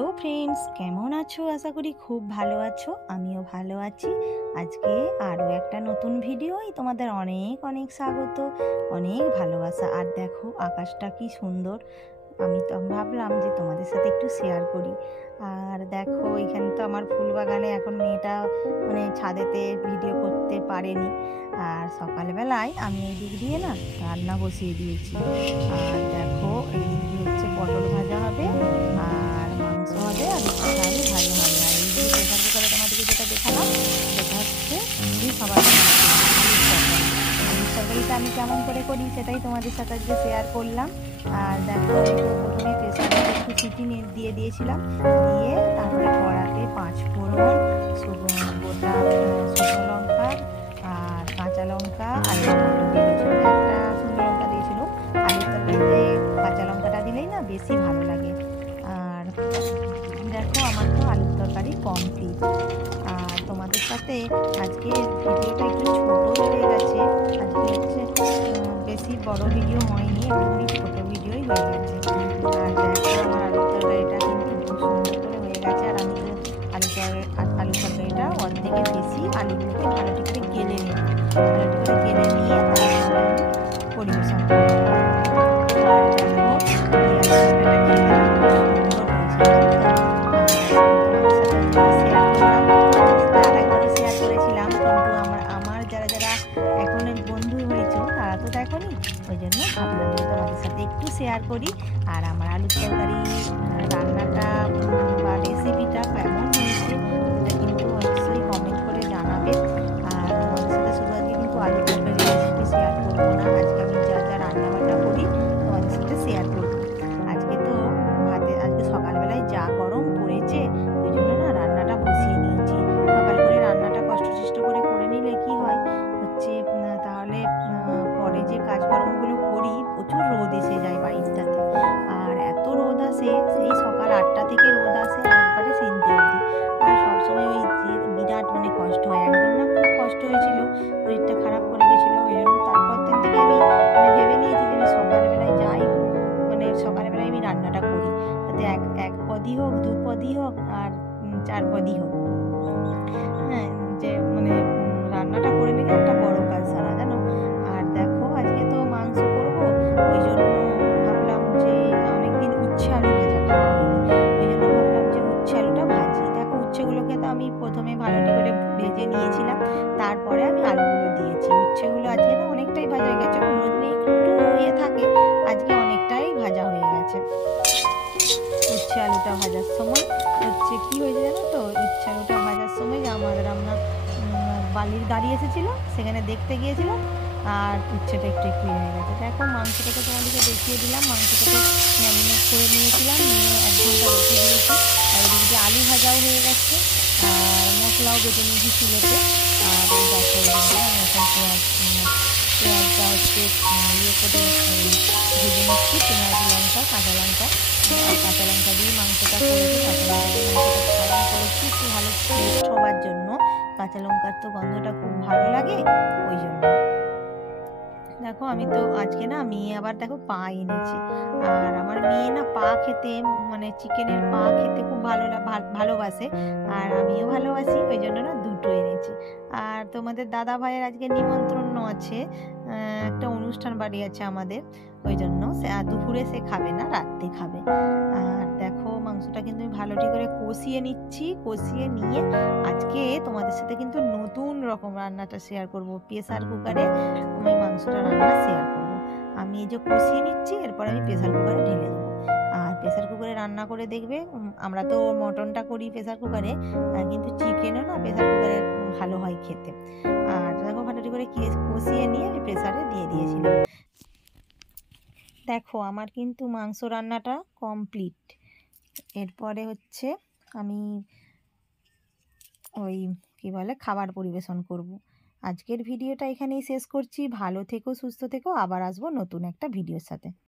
Hello friends, কেমন আছো? আশা করি খুব ভালো আছো। আমিও ভালো আছি। আজকে আরও একটা নতুন ভিডিওই তোমাদের অনেক অনেক স্বাগত, অনেক ভালোবাসা। আর দেখো আকাশটা কি সুন্দর। আমি তো ভাবলাম যে তোমাদের সাথে একটু শেয়ার করি। আর দেখো এখানে তো আমার ফুল বাগানে এখন মেয়েটা ছাদেতে ভিডিও করতে পারেনি। আর সকালবেলায় আমি এই দিক দিয়ে না রান্না বসিয়ে দিয়েছি। আর দেখো এই দিকে হচ্ছে পটল ভাজা হবে, আর মাংস হবে, আর একটু আলু ভাজা হবে। আর এই দিকে প্রেশার কুকারে তোমাদেরকে যেটা দেখালাম সেটা হচ্ছে সবার আলুর তরকারিটা আমি কেমন করে করি সেটাই তোমাদের সাথে আজকে শেয়ার করলাম। আর দেখো আমি তো প্রথমে প্রেসারে একটু সিটি দিয়ে দিয়েছিলাম, দিয়ে তারপরে কড়াতে 5 ফোড়ন, গোটা শুকনো লঙ্কা আর কাঁচা লঙ্কা আর টমেটো দিয়ে দিয়েছিল। একটা শুকনো লঙ্কা দিয়েছিল। আলুর তরকারিতে কাঁচা লঙ্কাটা দিলেই না বেশি ভালো লাগে। আর দেখো আমার তো আলুর তরকারি কমপ্লিট। আর তোমাদের সাথে আজকে ভিডিওটা একটু ছোট হয়ে গেছে। আজকে হচ্ছে বেশি বড় ভিডিও হয়নি, একটুখানি ছোট ভিডিওই হয়ে গেছে। আর দেখো আমার আলুর তরকারিটা কিন্তু খুব সুন্দর করে হয়ে গেছে। আর আমি তো আলুর তরকারিটা অর্ধেকের বেশি আলুগুলোকে ভালোটি করে গেলে নেব। ভালোটি করে গেলে নিয়ে তারপরে আমি পরিবেশন করব। আর দেখো এই আলুর তরকারিটা খেতে না খুব সুন্দর হয়েছে, জানো তো। তোমাদের সাথে শেয়ার করলাম, তোমাদের সাথে আরেকবারও শেয়ার করেছিলাম, কিন্তু আমার যারা যারা এখন বন্ধু হয়েছে তারা তো দেখোনি। ওই জন্য ভাবলাম যে তোমাদের সাথে একটু শেয়ার করি। আর আমার আলুর তরকারি রান্নাটা বা রেসিপিটা কেমন হয়েছে সেটা কিন্তু অবশ্যই কমেন্ট করে জানাবে। আর তোমাদের সাথে শুধু আজকে কিন্তু আলুর তরকারি রেসিপি শেয়ার করবো না, আজকে আমি যা যা রান্নাবান্না করি তোমাদের সাথে শেয়ার করবো। আজকে তো আজকে সকালবেলায় যা গরম পড়েছে ওই জন্য না রান্নাটা বসিয়ে নিয়েছি। সকাল করে রান্নাটা কষ্ট করে করে নিলে কি হয় হচ্ছে তাহলে পরে যে কাজকর্মগুলো করি প্রচুর রোদ এসে যায় বাইরটাতে। আর এত রোদ আসে, সেই সকাল 8টা থেকে রোদ আসে একবারে সন্ধ্যে অবধি। আর সবসময় ওই যে বিরাট কষ্ট হয়, একদম না খুব কষ্ট হয়েছিল, শরীরটা খারাপ করে গেছিলো। ওই জন্য তারপর দিন থেকে আমি ভেবে নিয়েছি যে আমি সকালবেলায় যাই, সকালবেলায় আমি রান্নাটা করি, যাতে এক পদই হোক, 2 পদই হোক, আর 4 পদই হোক। হ্যাঁ, যে রান্নাটা করে নিলে একটা বড় কাজ সারা, জানো। আর দেখো আজকে তো মাংস করব, ওই জন্য ভাবলাম যে অনেকদিন উচ্ছে আলু ভাজা খাওয়া হয়নি। ওই জন্য ভাবলাম যে উচ্ছে আলুটা ভাজি। দেখো উচ্ছেগুলোকে তো আমি প্রথমে ভালোটি করে ভেজে নিয়েছিলাম, তারপরে আমি আলুগুলো দিয়েছি। উচ্ছেগুলো আজকে না অনেকটাই ভাজা হয়ে গেছে, অন্যদিন একটু থাকে, আজকে অনেকটাই ভাজা হয়ে গেছে। উচ্ছে আলুটা ভাজার সময় হচ্ছে কি হয়েছে জানো তো, উচ্ছে আলুটা ভাজার সময় আমাদের আমরা বালির গাড়ি এসেছিল, সেখানে দেখতে গিয়েছিলাম, আর উচ্ছেটা একটু একটু হয়ে গেছে। দেখো মাংসটাকে তোমাদেরকে দেখিয়ে দিলাম, মাংসটাকে ম্যারিনেট করে নিয়েছিলাম, নিয়ে 1 ঘন্টা রেখে দিয়েছি। আর এদিকে দিয়ে আলু ভাজাও হয়ে গেছে, আর মশলাও বেটে নিয়েছি শিলেতে। আর এই দেখো এদিক দিয়ে আমি এখন পেঁয়াজটা হচ্ছে করে ভেজে নিচ্ছি, পেঁয়াজ লঙ্কা কাঁচা লঙ্কা। আর কাঁচা লঙ্কা দিয়ে মাংসটা করেছি, কাঁচা লঙ্কা দিয়ে মাংসটা গরম করেছি একটু ভালো টেস্ট হবার জন্য। কাঁচা লঙ্কার তো গন্ধটা খুব ভালো লাগে, ওই জন্য। দেখো আমি তো আজকে না মেয়ে আবার দেখো পা এনেছে। আর আমার মেয়ে না পা খেতে চিকেনের পা খেতে খুব ভালোবাসে, আর আমিও ভালোবাসি, ওই জন্য না দুটো এনেছে। আর তোমাদের দাদা ভাইয়ের আজকে নিমন্ত্রণ আছে, একটা অনুষ্ঠান বাড়ি আছে আমাদের, ওই জন্য দুপুরে সে খাবে না, রাত্রে খাবে। আর দেখো মাংসটা কিন্তু আমি ভালোটি করে কষিয়ে নিচ্ছি, কষিয়ে নিয়ে আজকে তোমাদের সাথে কিন্তু নতুন রকম রান্নাটা শেয়ার করব। প্রেসার কুকারে আমি মাংসটা রান্না শেয়ার করব। আমি এই যে কষিয়ে নিচ্ছি, এরপর আমি প্রেসার কুকারে ঢেলে দেবো। আর প্রেসার কুকারে রান্না করে দেখবে, আমরা তো মটনটা করি প্রেসার কুকারে, কিন্তু চিকেনও না প্রেসার কুকারে ভালো হয় খেতে। আর দেখো ভালোটি করে কষিয়ে নিয়ে আমি প্রেসারে দিয়ে দিয়েছিলাম। দেখো আমার কিন্তু মাংস রান্নাটা কমপ্লিট। এরপরে হচ্ছে আমি ওই কি বলে খাবার পরিবেশন করব। আজকের ভিডিওটা এখানেই শেষ করছি। ভালো থেকো, সুস্থ থেকো, আবার আসবো নতুন একটা ভিডিওর সাথে।